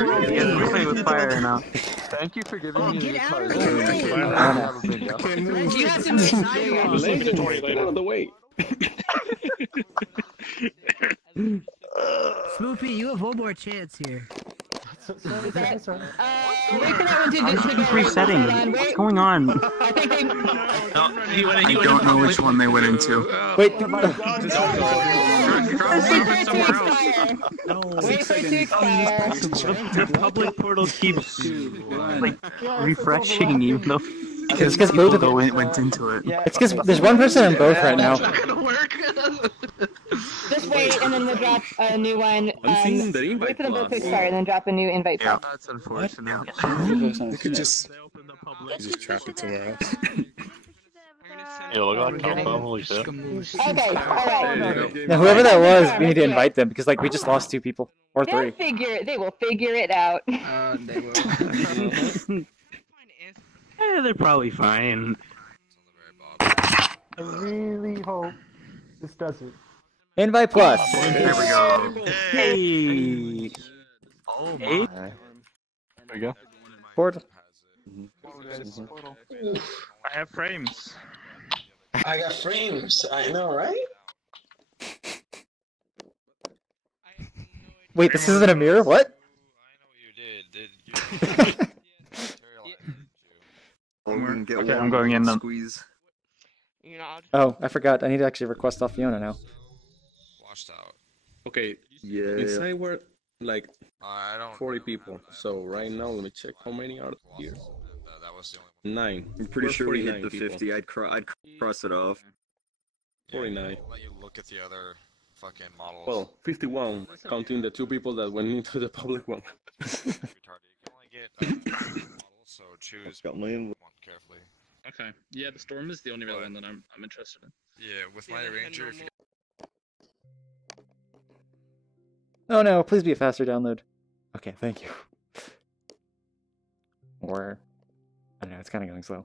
Yeah, we're playing with fire now. Thank you for giving me Get the out of card. the way! You have some sidewalks. Get out of the way. Spoopy, you have one more chance here. Wait for that one to Keep resetting. What's going on? I think they... I don't know which one they went into. Wait, Wait for it to expire. The public portal keeps like refreshing even though it's because both of them went into it. It's because there's one person on both right now. Just wait, and then we'll drop a new one. Wait for them both to expire, and then drop a new invite. Yeah, that's unfortunate. You could just trap it somewhere else. Yeah, look like combo, holy shit. Okay, alright. Now, whoever that was, we need to invite them because like we just lost 2 people or 3. They will figure it out. They will. They're probably fine. I really hope this does it. Invite plus. There we go. Hey. Oh my. There we go. Portal. I have frames. I got frames. I know, right? Wait, this isn't a mirror? What? Okay, I'm going in then. Squeeze. Oh, I forgot. I need to actually request off Fiona now. Washed out. Okay. Yeah. Inside we're like I don't. 40 people. So right now, let me check how many are here. That was the only 9. I'm pretty We're sure we hit 49 the 50. people. I'd cross it off. 49. I'll let you look at the other fucking models. Well, 51, counting the 2 people that went into the public one. Retarded. You can only get models, so choose Got one. one carefully. Okay. Yeah, the Storm is the only real one that I'm interested in. Yeah, with my Ranger, if you Oh no, please be a faster download. Okay, thank you. Or, I don't know, it's kind of going slow.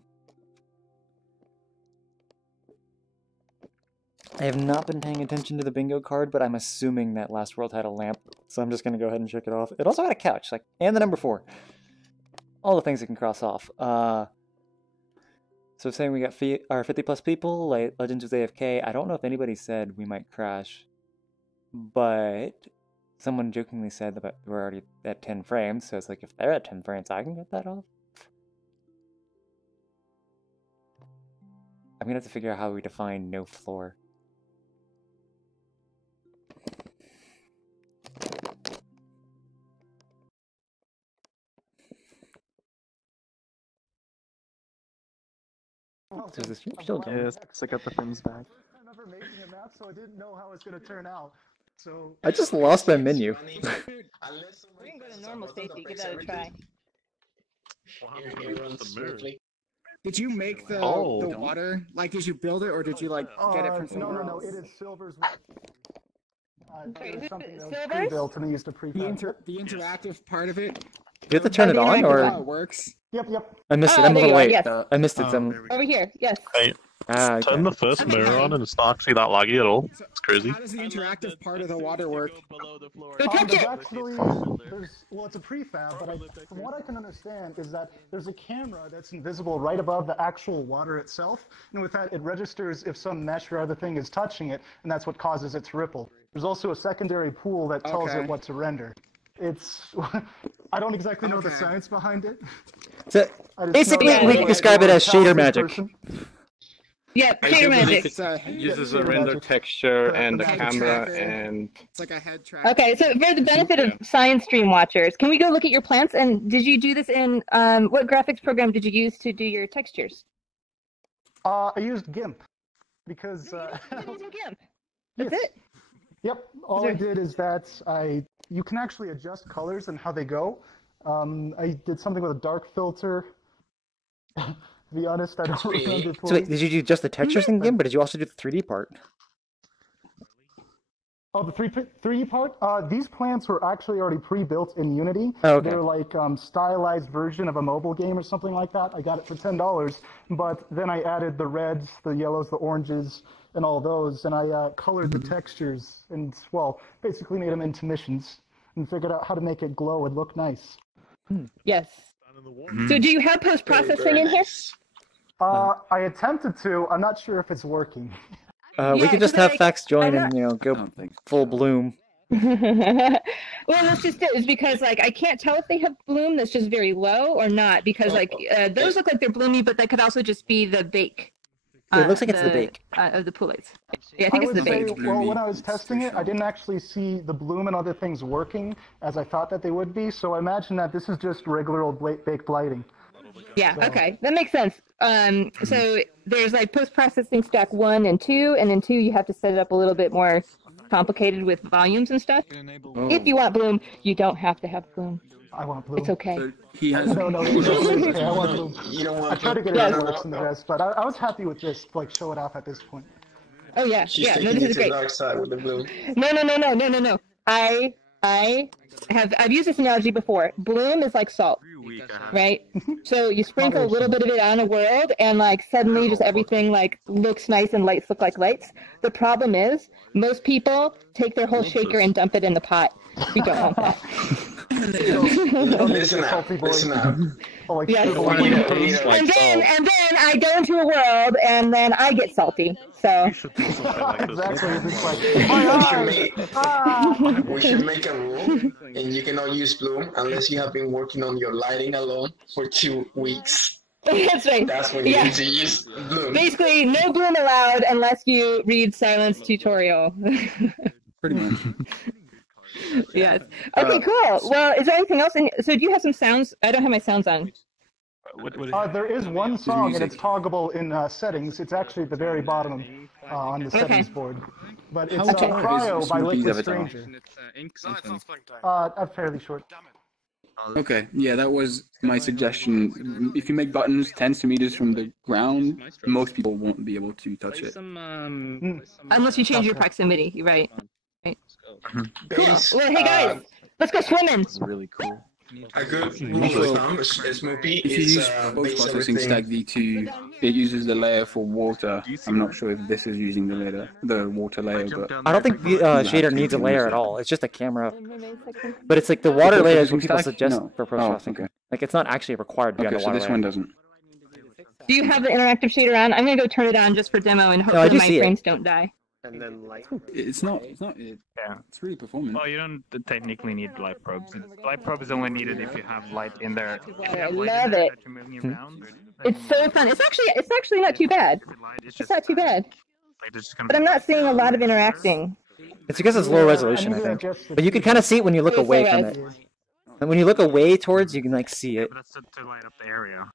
I have not been paying attention to the bingo card, but I'm assuming that Last World had a lamp, so I'm just going to go ahead and check it off. It also had a couch, like, and the number 4. All the things it can cross off. So saying we got our 50 plus people, like Legends was AFK. I don't know if anybody said we might crash, but someone jokingly said that we're already at 10 frames, so it's like if they're at 10 frames, I can get that off. I'm gonna have to figure out how we define no floor. So is this still going? Yes, I got the frames back. I'm never making a map, so I didn't know how it's going to turn out. So I just lost my menu. We can go to normal safety, give that a try. Did you make the water? Like, did you build it, or did you, like, get it from somewhere else? No, it is Silver's. Wait, Something that was Silver's? pre-built and they used to prefab. The interactive part of it? Do you have to turn it on, How or? it works? Yep. I missed it. Oh, I'm a there little you are, late. yes. I missed it. Over here, yes. Hey, Okay. turn the first mirror on and it's not actually that laggy at all. It's crazy. How does the interactive part of the water work? Go touch it! Actually, well, it's a prefab, but from what I can understand is that there's a camera that's invisible right above the actual water itself, and with that, it registers if some mesh or other thing is touching it, and that's what causes it to ripple. There's also a secondary pool that tells it what to render. It's, I don't exactly know the science behind it. So basically, we can describe it as shader magic. Yeah, shader magic. Uses a render texture and the camera and... It's like a head track. Okay, so for the benefit of science stream watchers, can we go look at your plants? And did you do this in, what graphics program did you use to do your textures? I used GIMP, because... using GIMP? That's it? Yep, all I did is that you can actually adjust colors and how they go. I did something with a dark filter. To be honest, I don't remember. So wait, did you do just the textures in GIMP, but did you also do the 3D part? Oh, the 3D part? These plants were actually already pre-built in Unity. Oh, okay. They're like stylized version of a mobile game or something like that. I got it for $10, but then I added the reds, the yellows, the oranges, and all those, and I colored the textures and, well, basically made them into missions. and figured out how to make it glow and look nice. Yes. So do you have post-processing in here? I attempted to. I'm not sure if it's working. We could just have Fax join and, you know, go full bloom. Well, that's just it. It's because, like, I can't tell if they have bloom that's just very low or not, because, like, those look like they're bloomy, but that could also just be the bake. Yeah, it looks like it's the bake. Of the pool lights. Yeah, I think it's the bake. Well, when I was testing it, I didn't actually see the bloom and other things working as I thought that they would be, so I imagine that this is just regular old baked lighting. Yeah, okay. That makes sense. So there's, like, post-processing stack 1 and 2, and in 2 you have to set it up a little bit more complicated with volumes and stuff. If you want bloom, you don't have to have bloom. I want bloom. It's okay. No, it's okay. I want bloom. You don't want I tried to get it works in the rest, but I was happy with this, like, show it off at this point. Oh, yeah. She's No, taking this it is to great. the dark side with the bloom. No. I've used this analogy before. Bloom is like salt, right? So you sprinkle a little bit of it on a world, and like suddenly just everything like looks nice and lights look like lights. The problem is most people take their whole shaker and dump it in the pot. We don't want that. Listen up. Yes. And then I go into a world, and then I get salty. So. Exactly. We should make a rule, and you cannot use bloom unless you have been working on your lighting alone for 2 weeks. That's right. That's when you need to use bloom. Basically, no bloom allowed unless you read Silence tutorial. Pretty much. Yes. Okay, cool. Well, is there anything else? So do you have some sounds? I don't have my sounds on. There is one song, and it's toggable in settings. It's actually at the very bottom on the settings board. But it's Cryo by Liquid Stranger. Fairly short. Okay, yeah, that was my suggestion. If you make buttons 10 centimeters from the ground, most people won't be able to touch it. Unless you change your proximity, right? Cool. Well, hey guys, let's go swimming. That's really cool. A good rule of thumb is Smoopy If you is use post-processing stack V2, it uses the layer for water. I'm not sure if this is using the water layer, but I don't think shader needs a layer at all. It's just a camera. But it's like the water layer is what people suggest for post-processing. Okay. Like it's not actually required to be on the so water this layer. one doesn't. Do you have the interactive shader on? I'm gonna go turn it on just for demo, and hopefully my frames don't die. And then light. It's really performant. Well, you don't technically need light probes. Light probe is only needed if you have light in there. I love it. It's so fun. It's actually not too bad. It's not too bad. But I'm not seeing a lot of interacting. It's because it's low resolution, I think. But you can kind of see it when you look away from it. And when you look away towards, you can like see it. That's to light up the area.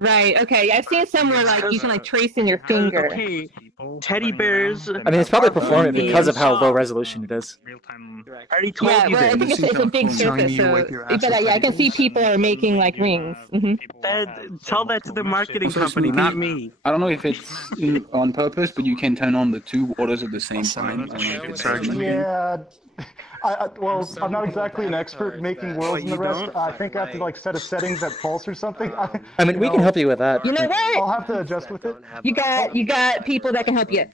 Right, okay. I've seen some where like you can like trace in your finger. Okay, teddy bears. I mean, it's probably performant because of how low resolution it is. I already told you I think it's a big surface, so but I can see people are making like rings. Tell that to the marketing company, not me. I don't know if it's on purpose, but you can turn on the 2 waters at the same time. Yeah. Well, I'm not exactly an expert making worlds and the rest. I think I have to like set a settings at pulse or something. I mean, we can help you with that. You know what? I'll have to adjust with it. You got people that can help you.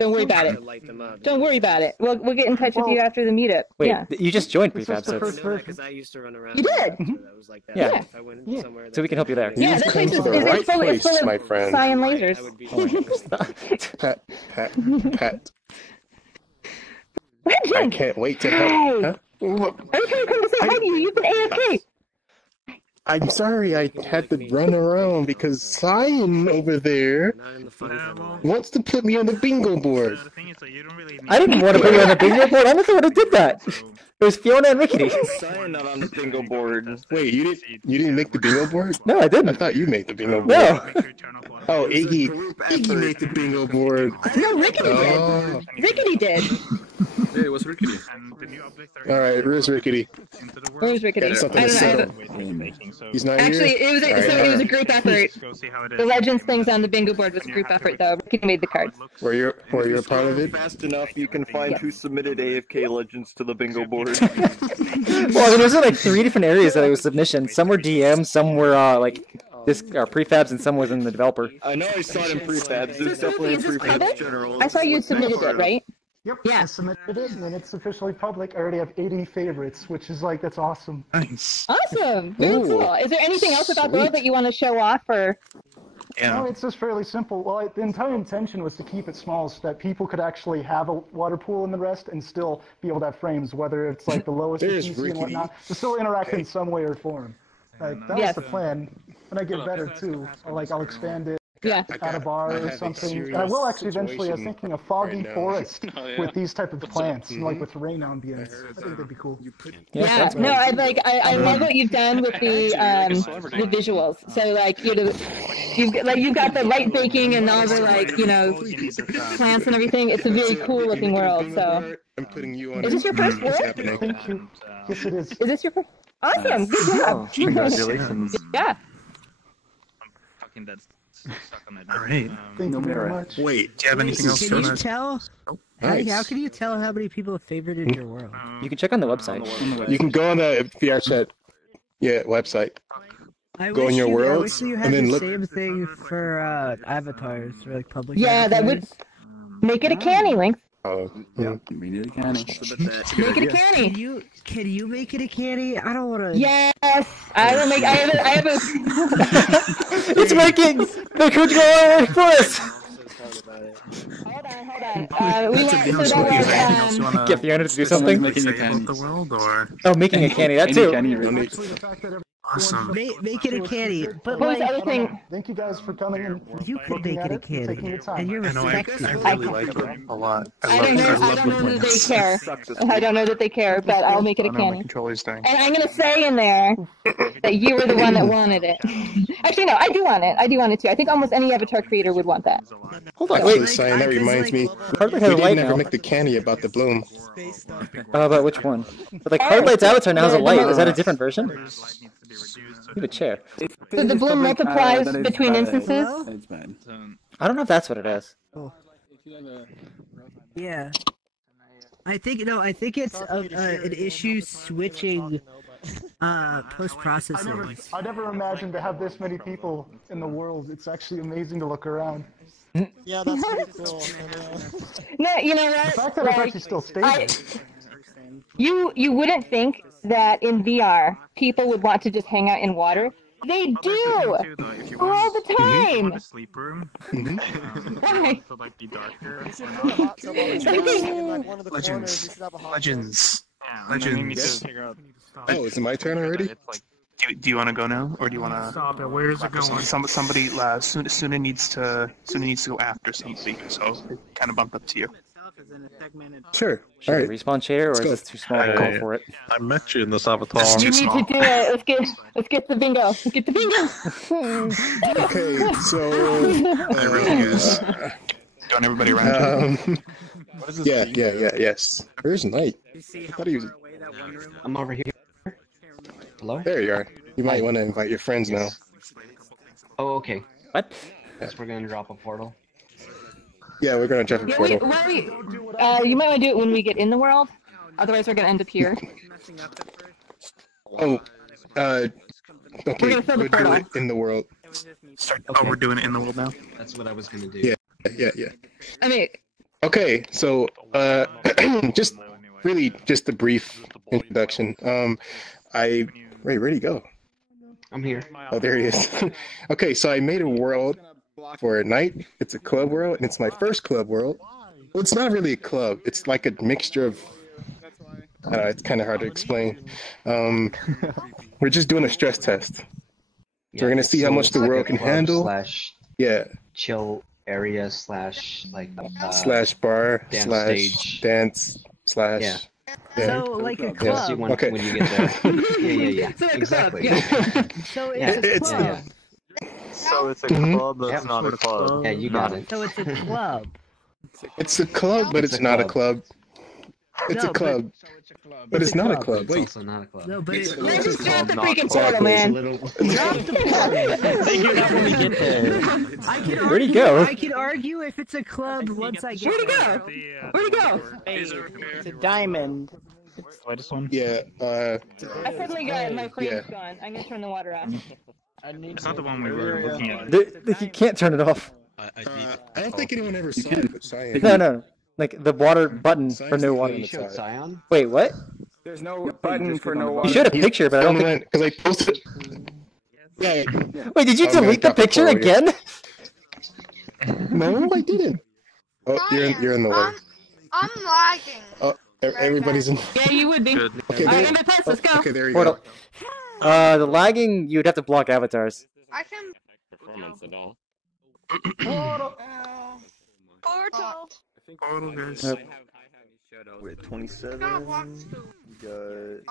Don't worry about it. Don't worry about it. We'll get in touch with you after the meetup. Wait, yeah. You just joined prefab, so because I used to run around. You did. That was like that. Yeah. I went somewhere so we can help you there. Yeah, that place is full of my friend. CyanLasers. Pet. Legend. I can't wait to help. Huh? Every time I come to say hi to you, you've been AFK. I'm sorry I had to run around because Cyan over there wants to put me on the bingo board. I didn't want to put you on the bingo board. I'm not the one who did that. It was Fiona and Rickety. Cyan not on the bingo board. Wait, you didn't make the bingo board? No, I didn't. I thought you made the bingo board. No. Oh, Iggy made the bingo board. No, Rickety did. Rickety did. Yeah, it was Rickety. All right, where's Rickety? Where's Rickety? Something to say. He's not Actually, here? it was a group effort. The Legends things on the bingo board was a group effort, though. Rickety made the cards. Were you a part of it? Fast enough, you can find who submitted AFK Legends to the bingo board. Well, I mean, there's like 3 different areas that it was submissions. Some were DM, some were like prefabs, and some was in the developer. I know I saw it in prefabs. It's definitely in prefabs general. I saw you submitted it, right? Yep. Yeah. I submitted it, and it's officially public. I already have 80 favorites, which is like, that's awesome. Nice. Awesome. Very cool. Is there anything else about the world that you want to show off, or? No, it's just fairly simple. Well, the entire intention was to keep it small so that people could actually have a water pool in the rest and still be able to have frames, whether it's like the lowest PC and whatnot, to still interact in some way or form. Like, that was the plan. When I get better too, I'll expand it. Yeah. Add a bar or something. And I will actually eventually, I was thinking a foggy forest with these type of plants, like with rain ambience. I think that'd be cool. Yeah, no, I love what you've done with the visuals. So like you've got the light baking and all the plants and everything. It's a very cool looking world. So I'm putting you on. Is this your first world? Thank you. Yes, it is. Is this your first? Awesome. Good job. Congratulations. Yeah. I'm fucking dead. Stuck on that. All right. Thank you very much. Wait, do you have anything else Can for you us? tell? How can you tell how many people have favorited your world? You can check on the website. You can go on the VRChat, website. Go in your world, I wish you had and then the look. same thing for avatars, or like public. Yeah, that would make it a canny, Link. Oh, yeah. We need a canny. Make it a canny. Can you make it a canny? I don't want to. Yes, I will make. I have a. It's working. Make it go for us. Hold on. We want so that was Get Fiona to do something. Making a canny. The world, or Oh, making a canny. That too. awesome. Make it a canny. But what was the other thing? Thank you guys for coming and you could make it a canny, and you're I respected. really like it a lot. I don't know that they care. I don't know that they care, but I'll make it a canny. Controller's dying. And I'm gonna say in there that you were the one that wanted it. Actually, no, I do want it. I do want it too. I think almost any Avatar creator would want that. Hold on, Actually, wait. Cyan, that reminds me. Hardlight We has a light didn't ever now. make the canny about the bloom. About which one? But like Hardlight's avatar now has a light. Is that a different version? You have a chair. So the bloom multiplies between instances? I don't know if that's what it is. Yeah. I think it's an issue switching post-processing. I never imagined to have this many people in the world. It's actually amazing to look around. Yeah, that's pretty cool. No, you know what? The fact that it's actually still stable. You wouldn't think that in VR people would want to just hang out in water. They do all the time. Sleep room. Why? So like be darker. Legends. And then we need to Legends. figure out. Oh, is it my turn already? Do you want to go now, or do you want to? Stop it. Where is it going? Somebody. Suna needs to go after somebody, so it kind of bumped up to you. Sure. Should All we right. respawn chair, or is Let's go. this too small to call for it? I met you in this avatar. You need to do it. Let's get the bingo. Let's get the bingo. Okay, so. It really is. Don't everybody around you. Yes. Where's Knight? I thought he was. I'm over here. Hello? There you are. You might want to invite your friends now. Oh, okay. What? Guess we're gonna drop a portal. Yeah, we're gonna jump a Yeah, portal. you might want to do it when we get in the world. Otherwise, we're gonna end up here. Oh, okay. We're gonna fill the We'll do portal. it in the world. Oh, we're doing it in the world now. That's what I was gonna do. Yeah. I mean, Okay, so just a brief introduction. Where'd he go? I'm here. Oh, there he is. Okay, so I made a world for a night. It's a club world, and it's my first club world. Well, it's not really a club. It's like a mixture of. I don't know, it's kind of hard to explain. We're just doing a stress test. So we're gonna see how much the world can handle. Slash Yeah. chill area slash like Slash bar dance slash stage. dance slash. Yeah. So like a You'll club. see when, Okay. when you get there. Yeah. So like a Exactly. club, So Yeah, it's a it's- club. So it's a Mhm. club that's not a club. Yeah, you got it. So it's a club. It's a club, but it's not a club. It's a club, but it's not a club. It's Wait. also not a club. No, but It's it, Let's just drop the Not freaking club. portal, man. drop the portal. Figure it out when we get there. I can Where'd he argue, go? I can argue if it's a club once I get Where'd he there. go? Where'd he go? It's a diamond. Latest one. Yeah. I suddenly got my frame's Yeah. gone. I'm gonna turn the water off. It's not the one we were looking at. You can't turn it off. I don't think anyone ever saw it, but Cyan. No. Like the water button for no water. You showed Cyan? Wait, what? There's no button for no water. You showed a picture, but I don't think. Because I posted. Yeah. Wait, did you delete the picture again? No, I didn't. Oh, you're in the way. I'm lagging. Oh, everybody's in. Yeah, you would be. Okay, Alright, let's go. Okay, there you Portal. go. The lagging, you'd have to block avatars. I can. Performance at all. Portal. I think Portal, guys. Wait, 27. You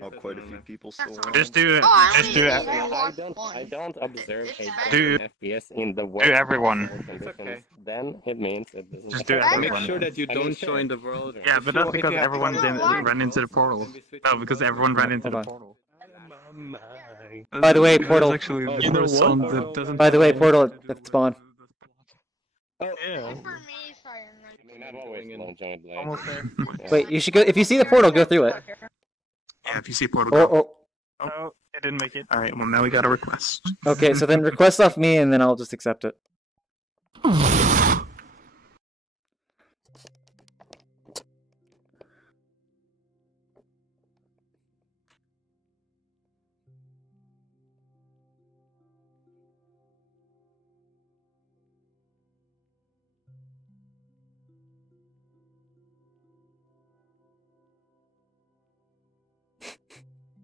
got quite a few people still. Just do it. Just do it. I don't observe a Do FPS in the do everyone. conditions. Then it means it doesn't. Just do Make everyone. sure that you don't join the world. Yeah, but that's because everyone didn't run into the portal. No, because everyone ran into the portal. By the way, Portal. Actually, the first one that doesn't. By the way, Portal at spawn. Oh For yeah. me, sorry. I've always joined late. Almost there. Wait, you should go. If you see the portal, go through it. Yeah, if you see a portal, go. Oh, Oh, it didn't make it. All right, well now we got a request. oh. Okay, so then request off me, and then I'll just accept it.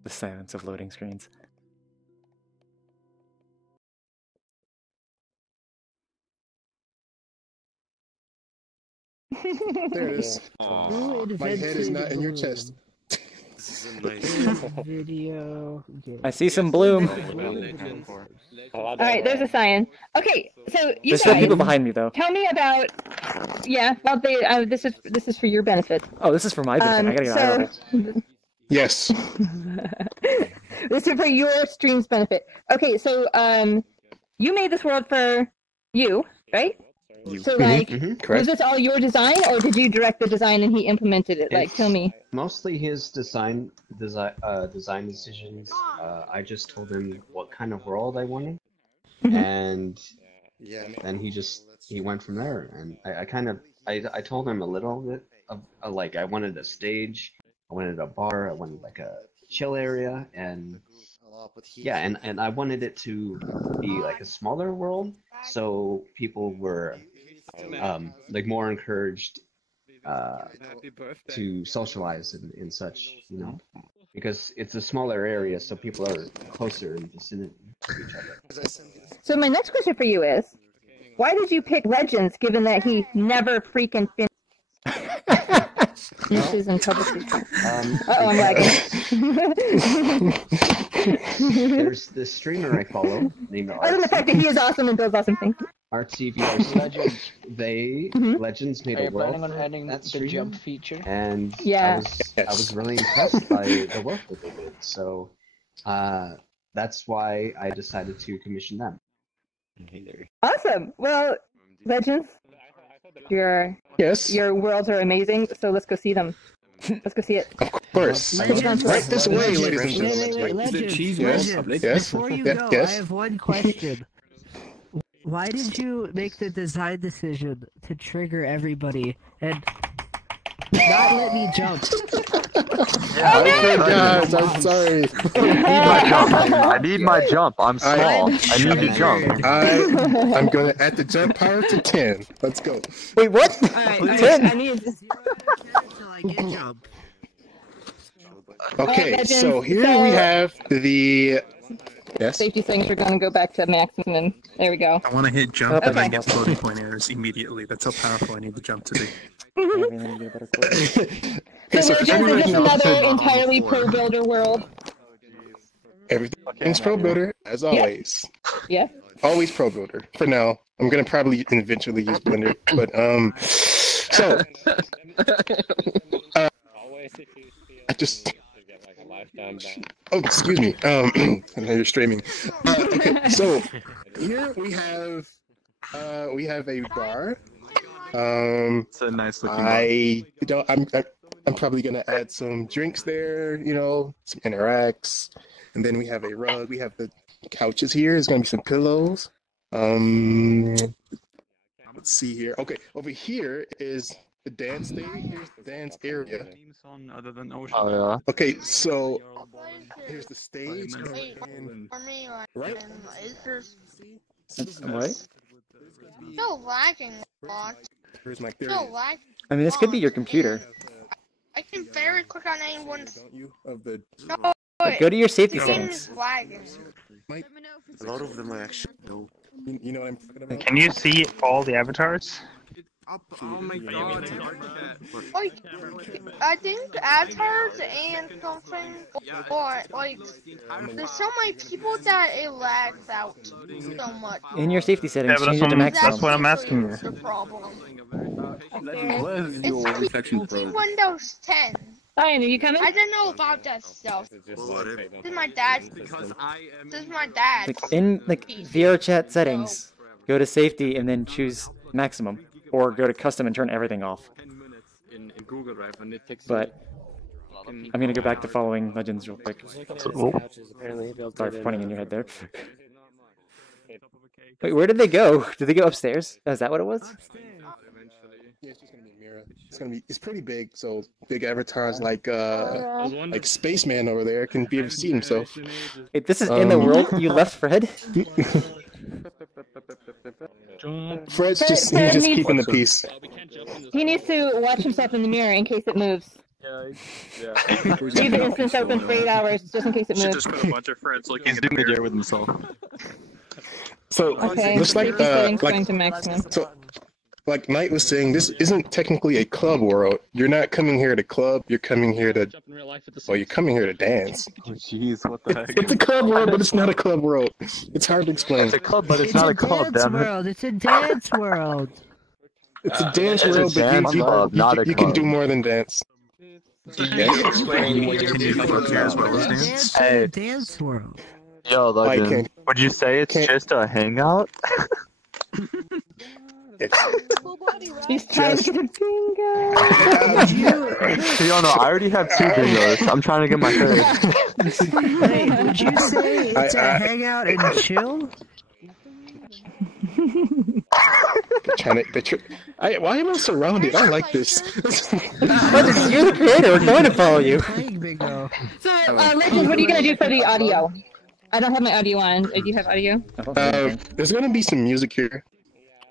The silence of loading screens. There it is. My head is not in your chest. This is a nice video. I see some bloom. Alright, there's a Cyan. Okay, so you There's still guys, people behind me though. tell me about. Yeah, well, this is for your benefit. Oh, this is for my benefit. I gotta get out of it. Yes. This is for your stream's benefit. Okay, so you made this world for you, right? So like, was this all your design, or did you direct the design and he implemented it? Like, tell me. Mostly his design decisions. I just told him what kind of world I wanted, and then he went from there. And I told him a little bit of like I wanted a stage, I wanted a bar, I wanted like a chill area, and yeah, and I wanted it to be like a smaller world, so people were like more encouraged to socialize and such, you know, because it's a smaller area, so people are closer in vicinity to each other. So my next question for you is, why did you pick Legends, given that he never freaking finished? Niches and publishing. I'm lagging. There's this streamer I follow named Other than the fact that he is awesome and does awesome things. RTVRC. Legends made a world planning on adding that the streamer, jump feature? and Yeah. I was really impressed by the work that they did. So that's why I decided to commission them. Awesome. Well, Legends, your worlds are amazing. So let's go see them. Let's go see it. Of course. Right this way, ladies and gentlemen. Legends, Yes. before you go, I have one question. Why did you make the design decision to trigger everybody and not let me jump? Guys, I'm sorry. I need my jump. I'm small. I need to jump. I'm gonna add the jump power to 10. Let's go. Wait, what? Alright, 10? I need Till I get jump. Okay, so here we have the safety settings are going to go back to maximum. There we go. I want to hit jump and then Okay. get floating point errors immediately. That's how powerful I need the jump to be. So Legends is just another entirely pro builder world. Everything's pro builder as always. Yeah. Always pro builder. For now, I'm gonna probably eventually use Blender, but so I just. Oh, excuse me. I know you're streaming. Okay, so here we have a bar. It's a nice looking bar. I'm probably gonna add some drinks there, you know, some interacts, and then we have a rug. We have the couches here. There's gonna be some pillows. Let's see here. Okay, over here is the dance stage. Here's the dance area. Other than ocean. Oh yeah. Okay, so here's the stage. Wait, for me, like, Right. it's just What? still lagging a lot. Here's my Still theory. lagging. I mean, this could be your computer. I can very quick on anyone's. Of the. Go to your safety The game settings. is lagging. A lot of them I actually know. You know what I'm talking about? Can you see all the avatars? Oh my god. Like, I think avatars and something, or like, there's so many people that it lags out so much. In your safety settings, Yeah, but change it to maximum. that's what I'm asking you. The problem. What is your infection probe? Windows 10. Ryan, are you coming? I don't know about that stuff. This is my dad. This is my dad. Like in like VRChat settings, go to safety and then choose maximum, or go to custom and turn everything off. But I'm gonna go back to following Legends real quick. Sorry for pointing in your head there. Wait, where did they go? Did they go upstairs? Is that what it was? Yeah, it's just gonna be a mirror. It's pretty big, so big avatars like Spaceman over there can be able to see himself. Wait, this is in the world you left, Fred? Fred's just keeping the peace. He needs to watch himself in the mirror in case it moves. Leave the instance open for 8 hours just in case it Should moves. just put a bunch of friends looking He's in the doing the mirror dare with himself. So Okay, looks like safety settings going to maximum. so like Knight was saying, this isn't technically a club world. You're not coming here to club. You're coming here to. Well, you're coming here to dance. Oh jeez, what the heck? It's a club world, but it's not a club world. It's hard to explain. It's a club, but it's not a club, dance damn it. world. It's a dance world. It's a dance It's a world, but dance club, not a you can club. do more than dance. Hey, Dance world. yo, Legend, would you say it's just a hangout? He's trying to get a bingo. Yo, no, I already have 2 bingos. I'm trying to get my 3rd. Hey, would you say it's a hangout and chill? Why am I surrounded? I like this. Legends, you're the creator. We're going to follow you. Bingo. So, Legends, what are you going to do for the audio? I don't have my audio on. Do you have audio? There's gonna be some music here.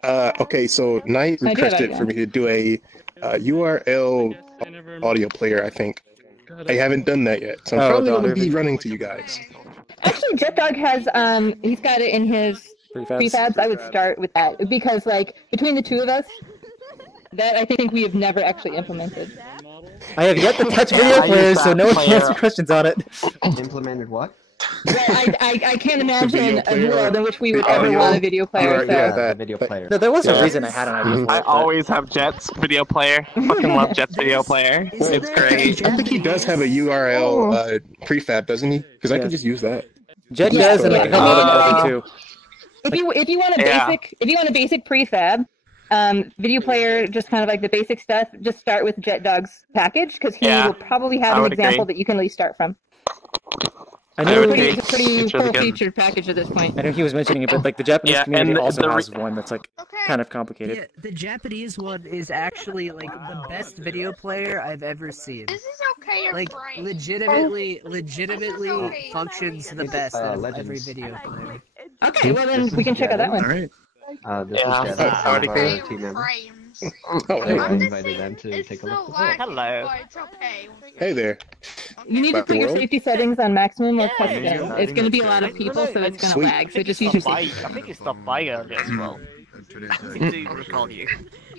Okay, so Knight I do have requested audio. for me to do a URL audio player, I think. I haven't done that yet, so I'm probably gonna be running to you guys. Actually, JetDog has, he's got it in his prefabs. I would start with that because, like, between the two of us, that I think we have never actually implemented. I have yet to touch video players, so no one can answer questions on it. Implemented what? Well, I can't imagine a world in which we would ever want a video player. So. Video player. No, there was a reason I had an idea for I it. always have Jet's video player. Fucking love Jet's video player. It's great. I think he does have a URL prefab, doesn't he? Because I can just use that. Jet does, and like a couple other too. If you want a basic prefab, video player, just kind of like the basic stuff, just start with JetDog's package because he will probably have an example that you can at least start from. I know it's a pretty full-featured package at this point. I know he was mentioning it, but like the Japanese community also has one that's like kind of complicated. Yeah, the Japanese one is actually like the best video player I've ever seen. This is okay. Like legitimately functions the best out of every video player. Okay, well then we can check out that one. This is Dev, team member. I invited them to take a look. Hello. Hey there. You need to About the put your world? safety settings on maximum or custom. It's going to be a lot of people, so it's going to lag. So just use your safety. I think you stopped by earlier as well. I do recall you.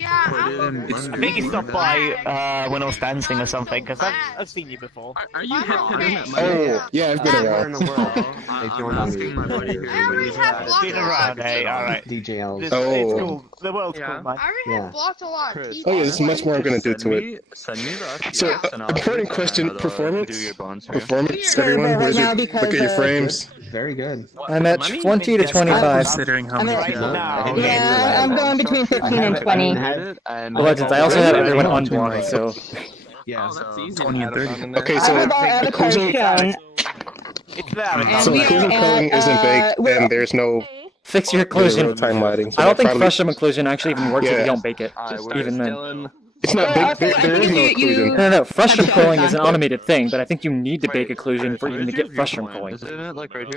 I think you stopped by when I was dancing or something, because I've seen you before. Are you happy? Oh, yeah, I've been around. Been around, hey, alright. DJL. It's cool. The world's cool, man. I already have blocked a lot of people. Oh yeah, there's much more I'm gonna do to it. Send me that. So, important question: performance. Performance. Everyone, where's your, look at your frames. Very good. I'm at 20 to 25. Considering how many people. Yeah, I'm going between 15 and 20. Legends, I also have everyone on board, so... Yeah, 20 and 30. Okay, I so have all avatars shown. It's there. so we occlusion are cloning at, isn't baked, and there's no Fix your occlusion. time lighting. So I don't think probably, freshman occlusion actually even works if you don't bake it. Even then. It's not big. There is no occlusion. No, frustrum culling is an automated thing, but I think you need to bake occlusion for even to get frustrum culling. Isn't it like right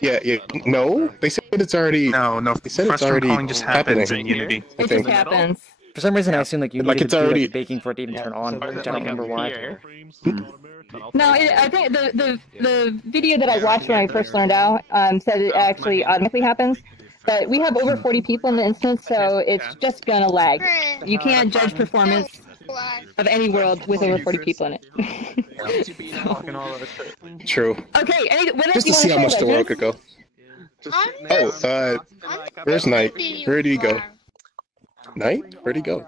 Yeah, here? yeah. No, they said it's already. No. They said it's Frustrum already culling just happens in Unity. It just happens. For some reason, I assume like you need it's to do already baking for it to even turn on, which I don't remember why. No, I think the video that I watched when I first learned out said it actually automatically happens. But we have over 40 people in the instance, so it's just gonna lag. You can't judge performance of any world with over 40 people in it. True. Okay, what else Just do to you see how want much to the show, world could go. Oh, where's Knight? Where did he go? Knight? Where'd he go?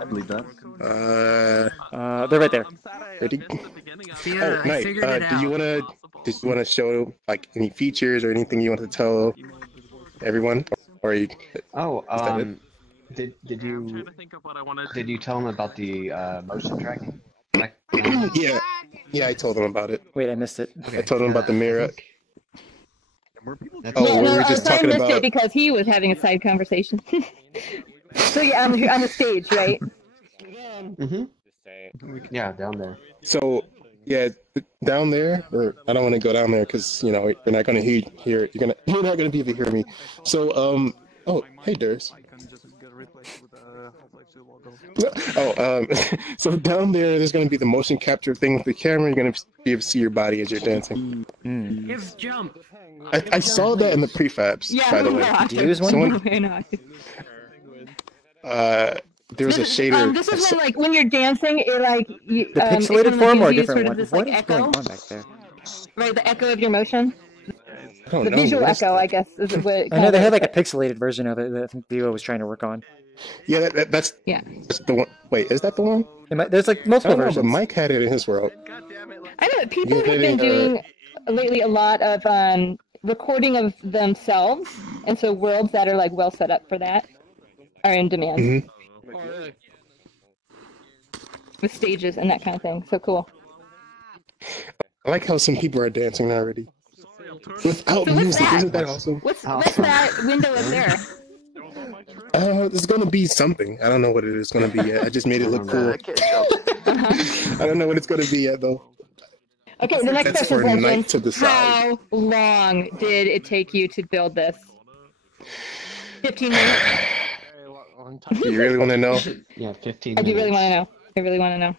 I believe that. They're right there. Where'd he... Yeah, oh, Knight. Do you wanna show like any features or anything you want to tell everyone? Or you? Oh, did you tell them about the motion tracking? Yeah, I told them about it. Wait, I missed it. I told them about the mirror. Oh, we were just talking missed about it because he was having a side conversation. So yeah, on the stage, right? Yeah, down there. So yeah, down there. Or I don't want to go down there because you're not going to hear. You're not going to be able to hear me. So oh hey Durs. So down there's going to be the motion capture thing with the camera. You're going to be able to see your body as you're dancing. It's jump. I saw that in the prefabs, by the way. Do you use one? There was a shader. This is when you're dancing, it the pixelated form or a different one? This, what is echo? going on back there? Right, the echo of your motion. The visual echo, I guess, is what. I know they had like a pixelated version of it that I think Vivo was trying to work on. Yeah, that's the one. Wait, is that the one? There's like multiple versions. But Mike had it in his world. I know people have been doing lately a lot of recording of themselves, and so worlds that are like well set up for that are in demand. With stages and that kind of thing. So cool. I like how some people are dancing already. Without music, isn't that awesome? What's that window up there? It's gonna be something. I don't know what it is gonna be yet. I just made it look cool. I don't know what it's gonna be yet though. Okay, the next question is how long did it take you to build this? 15 minutes? Do you really want to know? Yeah, 15 I minutes. do really want to know. I really want to know.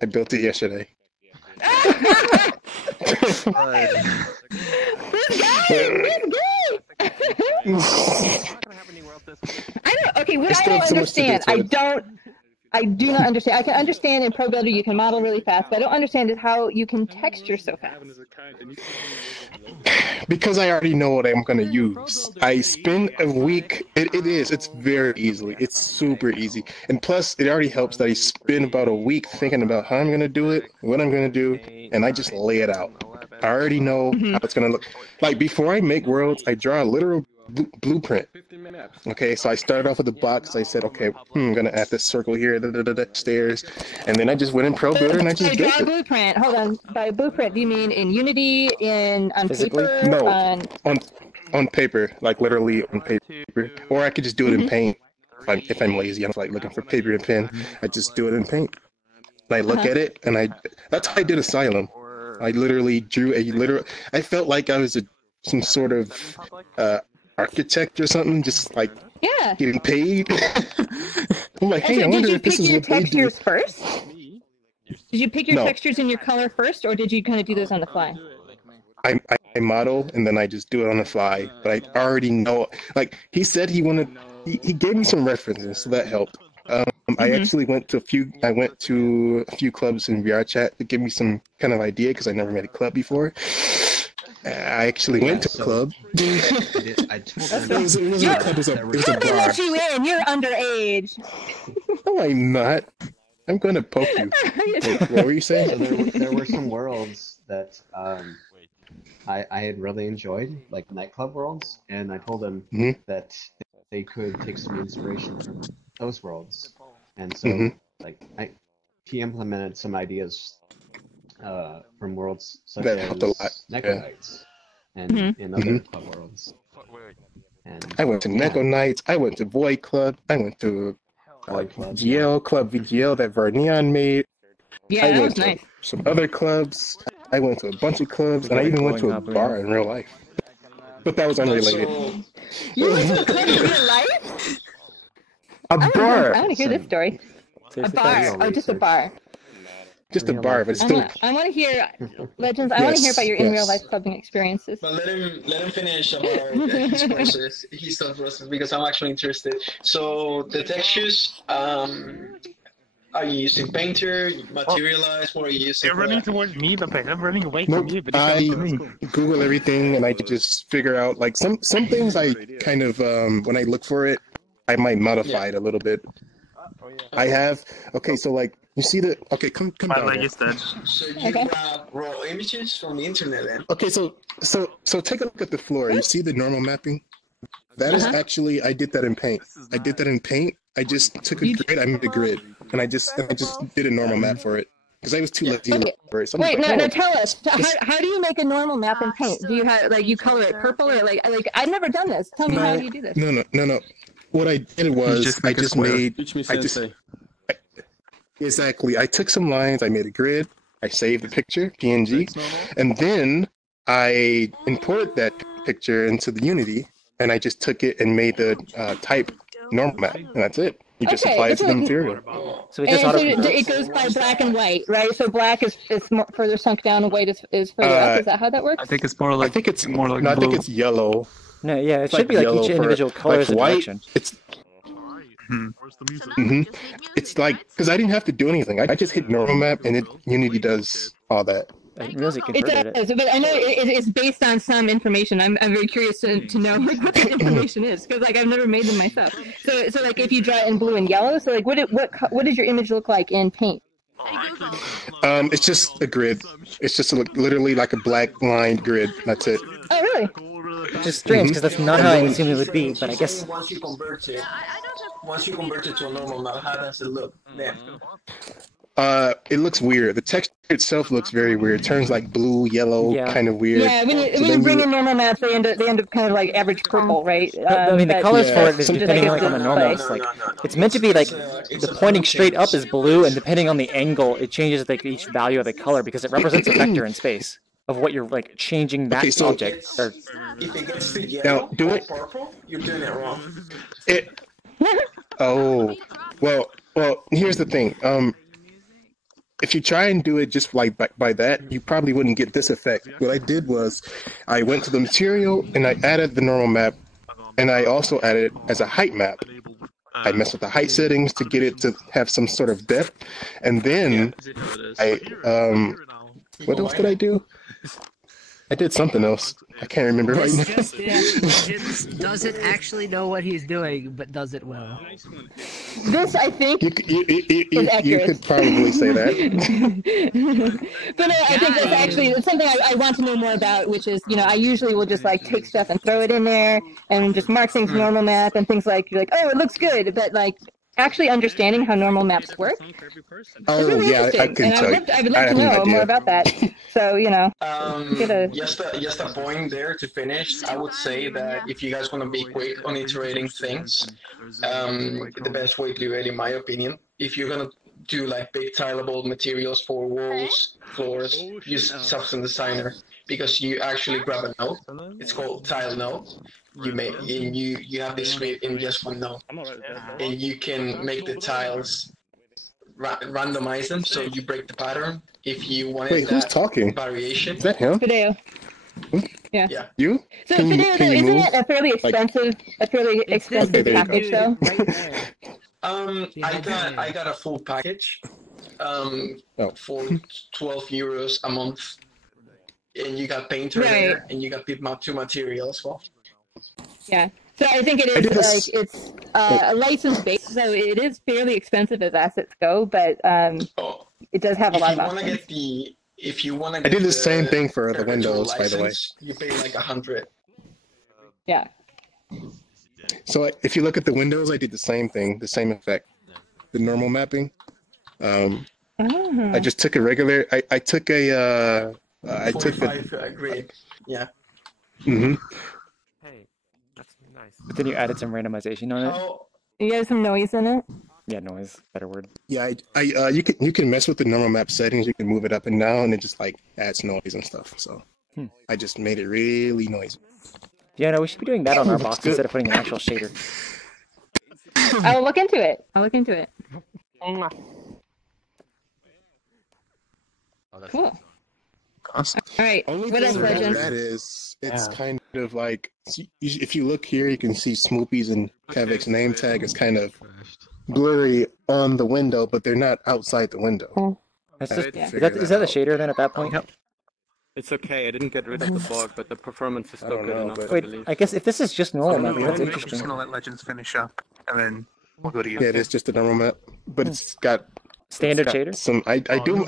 I built it yesterday. This guy! I don't. Okay, what I don't understand. I do not understand. I can understand in Pro Builder you can model really fast, but I don't understand is how you can texture so fast. Because I already know what I'm going to use. I spend a week. It's very easily. It's super easy. And plus, it already helps that I spend about a week thinking about how I'm going to do it, what I'm going to do, and I just lay it out. I already know how it's going to look. Like, before I make worlds, I draw a literal blueprint. Okay, so I started off with the box. I said, okay, I'm going to add this circle here, stairs. And then I just went in Pro Builder and I just built it. Blueprint. Hold on. By blueprint, do you mean in Unity, on physically? paper? No, on paper, like literally on paper. Or I could just do it in Paint. If I'm lazy, I'm like looking for paper and pen. I just do it in Paint. And I look at it, and that's how I did Asylum. I literally drew I felt like I was some sort of architect or something, just like getting paid. I'm like, hey, I wonder if this is what they do. Did you pick your textures first? Did you pick your textures and your color first, or did you kind of do those on the fly? I model and then I just do it on the fly, but I already know. Like he said, he gave me some references, so that helped. I actually went to a few clubs in VRChat to give me some kind of idea because I never made a club before. I actually went to a club. It was a bar. Let you in. You're underage. No, I'm not. I'm going to poke you. Wait, what were you saying? So there were some worlds that I had really enjoyed, like nightclub worlds, and I told them that they could take some inspiration from those worlds. And so, he implemented some ideas from worlds such as Necrobites and in other club worlds. I went to Neko Nights. I went to Void Club. I went to VGL Club VGL that Varneon made. Yeah, I that went was to nice. some other clubs. I went to a bunch of clubs, and I even went to a bar in real life. But that was unrelated. You went to a club in real life? A bar. I want to hear this story. A bar. Oh, just a bar. Just a bar, but it's still. I want to hear Legends. I want to hear about your in real life clubbing experiences. But let him finish about his process, his thought process, because I'm actually interested. So the textures, are you using Painter, Materialize? What are you using? They're running towards me, but I'm running away Nope. from you. But I Google everything, and I just figure out like some things. I kind of when I look for it, I might modify it a little bit. I have so like you see the come my down. leg is dead. So you grab raw images from the internet then? Okay, so take a look at the floor. You see the normal mapping? That is actually I did that in Paint. I just took a grid. I made a grid, and I just did a normal map for it because I was too lazy for it. So Wait, no, tell us. How do you make a normal map in Paint? Do you have you color it purple or like I've never done this. Tell me how do you do this? No. What I did was I just made. Exactly. I took some lines. I made a grid. I saved the picture, PNG, and then I imported that picture into the Unity, and I just took it and made the type normal map, and that's it. You just apply it to the material. So it goes by black and white, right? So black is more further sunk down, and white is further up. Is that how that works? I think it's more like. I think it's more like. No, I blue. think it's yellow. No, yeah, it should be like each individual color is a direction. It's. It's like because I didn't have to do anything. I just hit normal map, and Unity does all that. It does, but I know it's based on some information. I'm very curious to know like what that information is because like I've never made them myself. So like if you draw it in blue and yellow, so like what does your image look like in Paint? It's just a grid. It's just literally like a black lined grid. That's it. Oh really? Which is strange because that's not how I assume it would be, but I guess. Once you convert it to a normal map, how does it look then? It looks weird. The texture itself looks very weird. It turns like blue, yellow, kind of weird. Yeah, when you bring in normal maps, they end up kind of like average purple, right? I mean, the colors for it is depending on the normals. Like, it's meant to be like the pointing straight up is blue, and depending on the angle, it changes like each value of the color because it represents a vector in space of what you're like changing that object. Or... If it gets to yellow or purple, you're doing it wrong. Well, here's the thing. If you try and do it just like by that, you probably wouldn't get this effect. What I did was I went to the material and I added the normal map, and I also added it as a height map. I messed with the height settings to get it to have some sort of depth, and then what else did I do? I did something else. I can't remember right now. Doesn't actually know what he's doing, but does it well. This, I think, is accurate. You could probably say that. But I think that's actually something I want to know more about, which is, I usually will just like take stuff and throw it in there and just mark things normal map and things like, you're like, oh, it looks good, but like, actually understanding how normal maps work. Oh, really yeah, I can tell you. I would love to know more about that. So, Just a point there to finish. I would say that if you guys want to be quick on iterating things, the best way to do it, in my opinion, if you're going to do like big tileable materials for walls, floors, use Substance Designer because you actually grab a node. It's called tile node. You have this grid in just one node, and you can make the tiles randomize them so you break the pattern if you want. Wait, who's talking? Variation. Is that him? Fideo. Yeah. You? So Fideo, isn't it a fairly expensive package though? I got a full package for €12 a month, and you got Painter there, and you got two materials as well. Yeah, so I think it is it's a license base, so it is fairly expensive as assets go, but it does have a lot of options. If you want to get I did the same thing for the Windows, by the way. You pay like $100. Yeah. So if you look at the Windows, I did the same thing, the same effect, the normal mapping. I just took a regular. I took a. I took a grid. Yeah. Mm-hmm. Hey, that's nice. But then you added some randomization on it. You added some noise in it. Yeah, noise, better word. Yeah, you can mess with the normal map settings. You can move it up and down, and it just like adds noise and stuff. So I just made it really noisy. Yeah, no, we should be doing that on our box instead of putting an actual shader. I'll look into it. I'll look into it. Cool. All right. What else, Legend? That is, it's kind of like if you look here, you can see Smoopy's and Kevic's name tag is kind of blurry on the window, but they're not outside the window. That's just, is that the shader then at that point? Yep. It's okay. I didn't get rid of the bug, but the performance is still good enough. Wait, I guess if this is just normal map, that's interesting. I'm just gonna let Legends finish up, and then we'll go to you. Yeah, it is just a normal map, but it's got standard shaders. Some I do my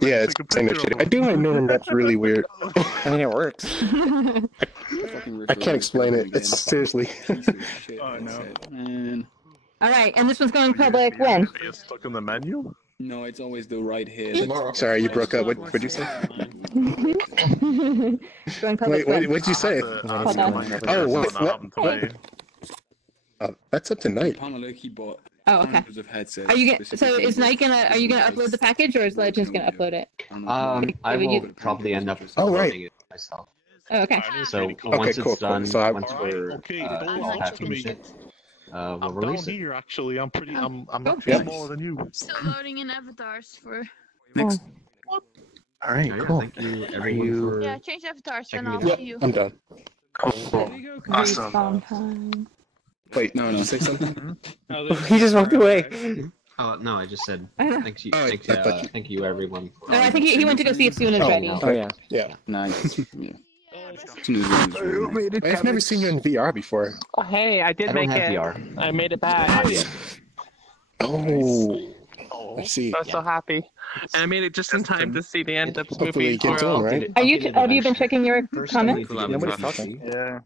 it's standard shader. I do my normal maps really weird. I mean, it works. I can't explain it. It's seriously. Oh no. All right, and this one's going public when? Are you stuck in the menu? No, it's always the right here. Sorry, you broke up. What'd you say? Going public. Wait, what'd you say? Hold on. Oh, what? That's up to Night. Oh, okay. Are you so is Night are you gonna upload the package, or is Legends gonna upload it? I will probably end up uploading it myself. Oh, okay. So once it's done, once we're patching it, we'll release it. Here, actually, I'm not smaller than you. Still loading in avatars for. Next. All right, cool. Thank you, everyone. Yeah, change avatars, then I'll see you. I'm done. Cool. Awesome. Wait, no, say something. He just walked away. Oh no, I just said thank you, everyone. No, I think he went to go see if Soon is ready. Oh yeah. Yeah. Nice. Yeah. I've never seen you in VR before. Oh, hey, I did make it. VR. I made it back. Oh, I see. I'm so happy. And I made it just in time to see the end of Hopefully Snoopy's it gets on, right? Have you been checking your comments? Nobody's talking. Yeah.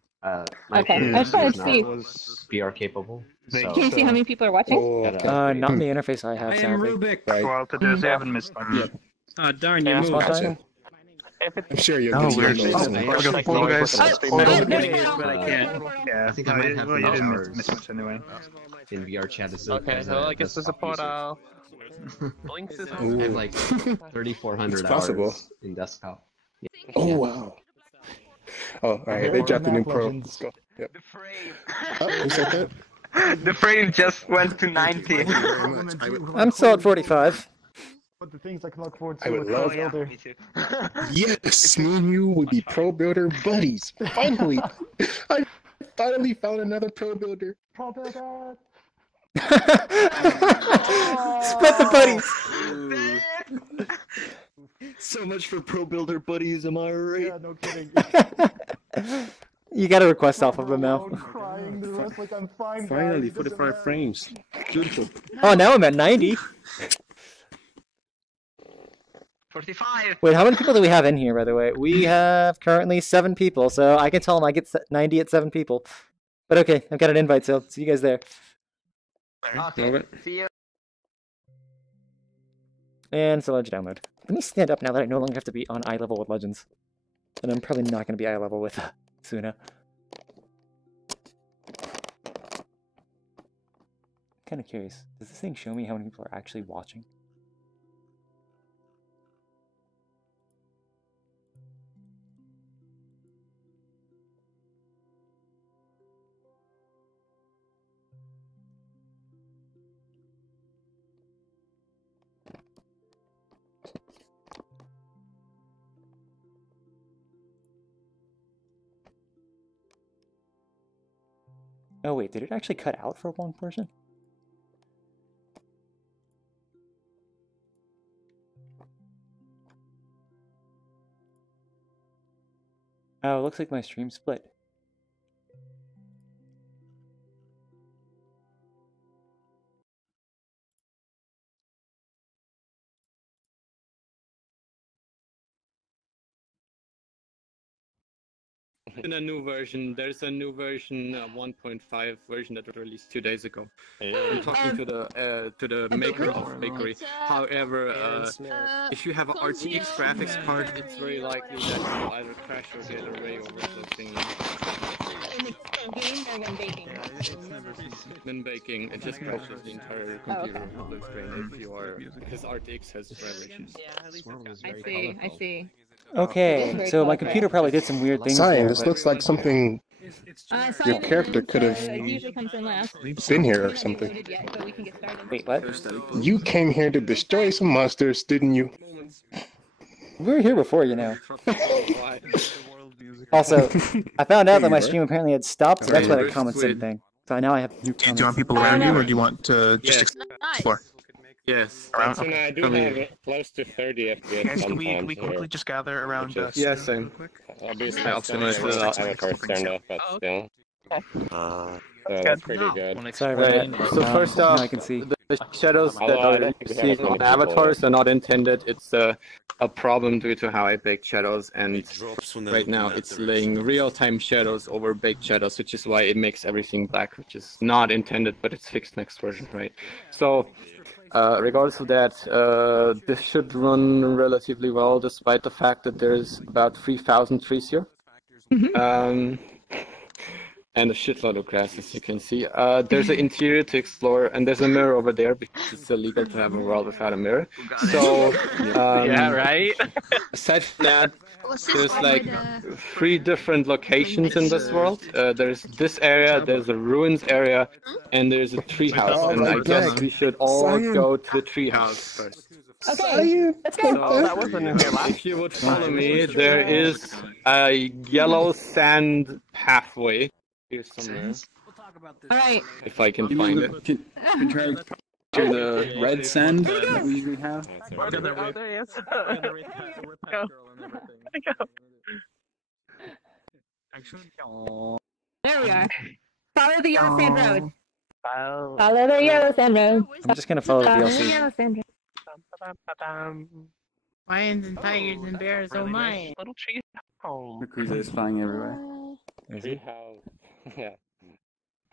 Okay, I just wanted to see. VR capable. So. Can you see how many people are watching? Not in the interface I have, sadly. Well, to do, they haven't missed one. Ah, darn, you moved. I'm sure you're Oh, good. we're gonna pull guys. But I can't. Yeah, I think I might have you didn't miss much anyway. in VRChat. Okay, so I guess there's a portal. Blinks is I have like 3,400 hours in desktop. Yeah. Oh wow. Oh, all right. They dropped the new Pro. Let's go. Yep. Who said that? The frame just went to 90. I'm still at 45. But the things I can look forward to. I would love Builder. Me too. Yes, me and you would be Pro Builder buddies. Finally, I finally found another Pro Builder. Pro Builder. Split the buddies. So much for Pro Builder buddies, am I right? Yeah, no kidding. You got a request off of him now. Crying the rest like I'm fine. Finally, 45 frames. Beautiful. Oh, now I'm at 90. 45. Wait, how many people do we have in here, by the way? We have currently 7 people, so I can tell them I get 90 at 7 people. But okay, I've got an invite, so see you guys there. Okay, see you. And so let's download. Let me stand up now that I no longer have to be on eye level with Legends. And I'm probably not going to be eye level with Suna. Kind of curious. Does this thing show me how many people are actually watching? Oh wait, did it actually cut out for one person? Oh, it looks like my stream split. In a new version, there's a new version, 1.5 version that was released 2 days ago. I'm talking to the maker of Bakery. However, if you have an RTX graphics card, it's very likely that you'll either crash or get away over something. When baking, it just crashes the entire computer blue screen if you are, because RTX has driver issues. I see. Okay, so my computer probably did some weird things. Cyan, there, this but... looks like something your character could have Usually comes in last. been here or something. Wait, what? You came here to destroy some monsters, didn't you? We were here before, you know. Also, I found out that my stream apparently had stopped, so that's why the comments didn't thing. So now I have new comments. Do you want people around you, or do you want to just explore? Yes. Around? So I do have close to 30 FPS. Guys, can we quickly just gather around us? Yeah, same. Obviously, I have a car turned off, but still. So that's pretty good. Sorry about that. So first off, I can see. the shadows that are seen on avatars are not intended. It's a problem due to how I baked shadows, and right now it's laying real-time shadows over baked shadows, which is why it makes everything black, which is not intended, but it's fixed next version, right? So regardless of that, this should run relatively well, despite the fact that there's about 3,000 trees here. And a shitload of grass, as you can see. There's an interior to explore, and there's a mirror over there because it's illegal to have a world without a mirror. So, yeah, right? Aside from that, there's like 3 different locations in this world. There's this area, there's a ruins area, and there's a treehouse. And I guess we should all go to the treehouse first. Okay, let's go. So, that wasn't in here last. If you would follow me, there is a yellow sand pathway here somewhere. Alright. If I can find it. Can try to the red sand that we usually have. There we are. Follow the yellow sand road. Follow the yellow sand road. I'm just gonna follow the Follow the DLC. yellow sand road. Lions and tigers and bears, oh my. Little tree home. Cruiser is flying everywhere. Tree house. Yeah.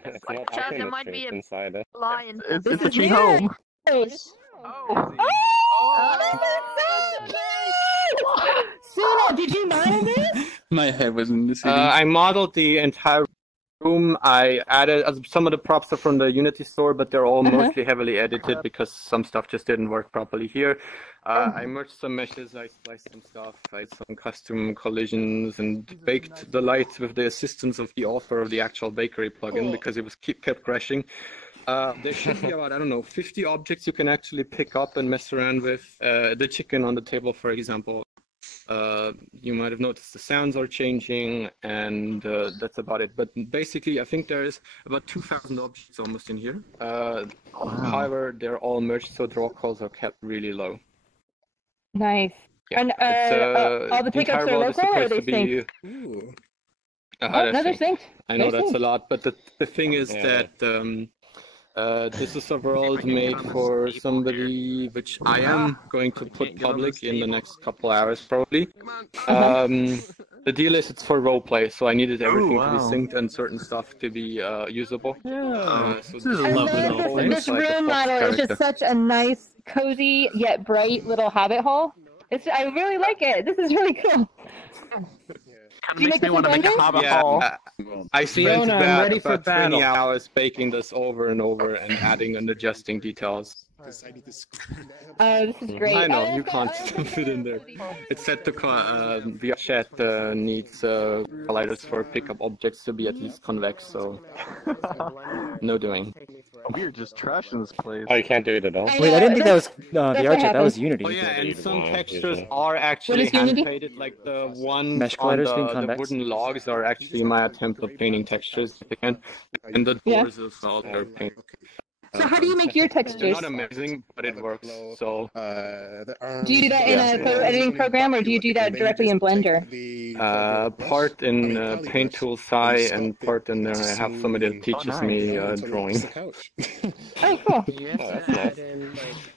It's not Chuck, actually there the might trees be a inside it. lion. It's a tree home. Suna, did you model this? My head was in the city. I modeled the entire room. I added some of the props are from the Unity store, but they're all mostly heavily edited because some stuff just didn't work properly here. I merged some meshes, I spliced some stuff, I had some custom collisions, and baked the lights with the assistance of the author of the actual bakery plugin because it was kept crashing. There should be about, I don't know, 50 objects you can actually pick up and mess around with. The chicken on the table, for example. You might have noticed the sounds are changing, and that's about it. But basically, I think there's about 2,000 objects almost in here. However, they're all merged, so draw calls are kept really low. Nice. Yeah, And all the pickups are local, or are they synced? No, they're synced. I know They're that's synced. a lot, but the thing is that this is a world made for somebody which I am going to put public in the next couple hours probably. The deal is it's for roleplay, so I needed everything to be synced and certain stuff to be usable. So This is a lovely little place. This room model is just such a nice, cozy, yet bright little hobbit hole. I really like it. This is really cool. Kind of makes me want to make a hobbit hole. I spent about 20 hours baking this over and over and adding and adjusting details. This is great. I know, you can't fit in there. It's set to VRChat needs colliders for pickup objects to be at least convex, so no doing. We're just trashing this place. Oh, you can't do it at all? Wait, I didn't think that was VRChat, that was Unity. Oh yeah, and some textures are actually hand-painted, like the ones Mesh on colliders being the convex? wooden logs are actually my attempt of painting textures again, and the doors as well, they're painted. So how do you make your They're textures? not amazing, but it works, so... Do you do that in a photo editing program, or do you do that directly in Blender? Part in Paint Tool Sci, and part in there I have somebody that teaches me drawing. Oh, cool.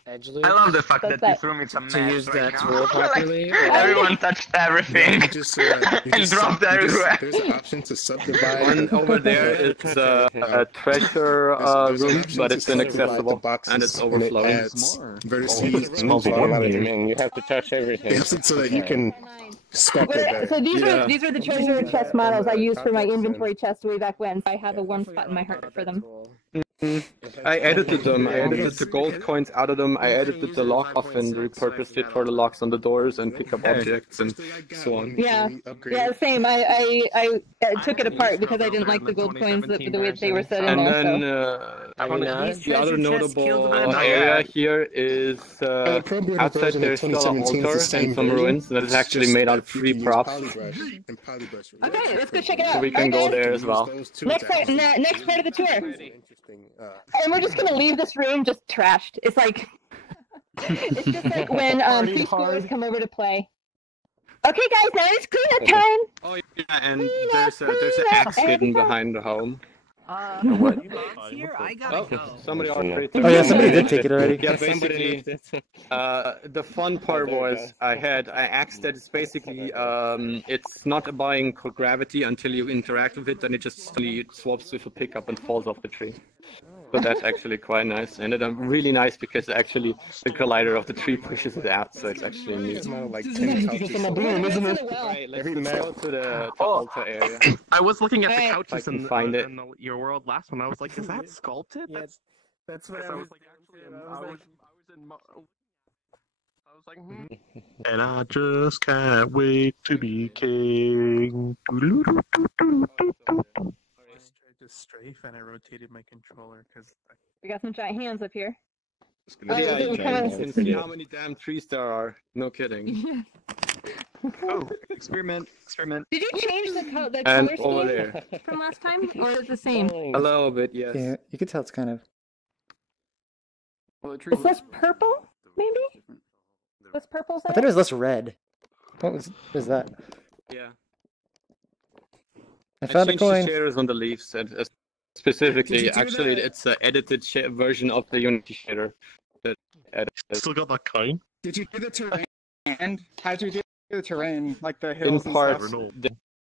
I love the fact that you threw me some To use that tool Like, properly? everyone touched everything and dropped everywhere. There's an option to subdivide. One over there is a treasure room, but it's inaccessible and it's overflowing. Vertices, Smells warm, man. You have to touch everything. so that you can Sculpt it better. So these are the treasure chest models I used for my inventory chest way back when. I have a warm spot in my heart for them. I edited them. I edited the gold coins out of them. I edited the lock off and repurposed it for the locks on the doors and pick up objects and so on. Yeah, same. I took it apart because I didn't like the gold coins the way they were set in there. And then the other notable area here is outside there's still an altar and some ruins that is actually made out of 3 props. Okay, let's go check it out. So we can go there as well. Next part of the tour. And we're just gonna leave this room just trashed. It's like it's just like when preschoolers come over to play. Okay, guys, now it's cleanup time. Oh yeah, and there's an axe hidden behind the home. What? Here, I gotta go. Somebody already. Oh yeah, somebody did take it already. Yeah, basically, the fun part was I axed that it's basically it's not abiding gravity until you interact with it, then it just suddenly swaps with a pickup and falls off the tree. So that's actually quite nice, and it's really nice because actually the collider of the tree pushes it out, so it's actually neat. Like 10 couches. Right, let's go to the altar area. I was looking at the couches in your world last one. I was like, is that sculpted? Yeah, that's what I was like. I was like, and I just can't wait to be king. Just strafe, and I rotated my controller because we got some giant hands up here. Yeah, you can see how many damn trees there are. No kidding. Oh, experiment. Did you change the color over scheme there from last time, or is it the same? A little bit, yes. Yeah, you can tell it's kind of. Is this purple? Maybe. This purple's I thought it was less red. What was that? Yeah. I found a coin. The shaders on the leaves, specifically. Actually, it's an edited version of the Unity shader. Still got that coin? Did you do the terrain? And how did you do the terrain, like the hills? In parts,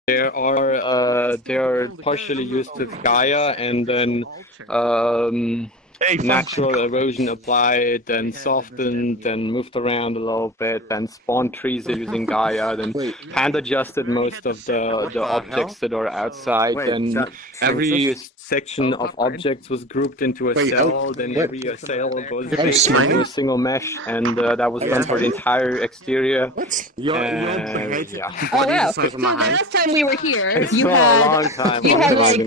they are partially used with Gaia, and then natural erosion applied, then softened, then moved around a little bit, then spawned trees using Gaia, then hand adjusted most of the objects that are outside, then every section of objects was grouped into a cell, then every cell was baked into a single mesh, and that was done for the entire exterior. Yeah. Oh wow! So the last time we were here, you had like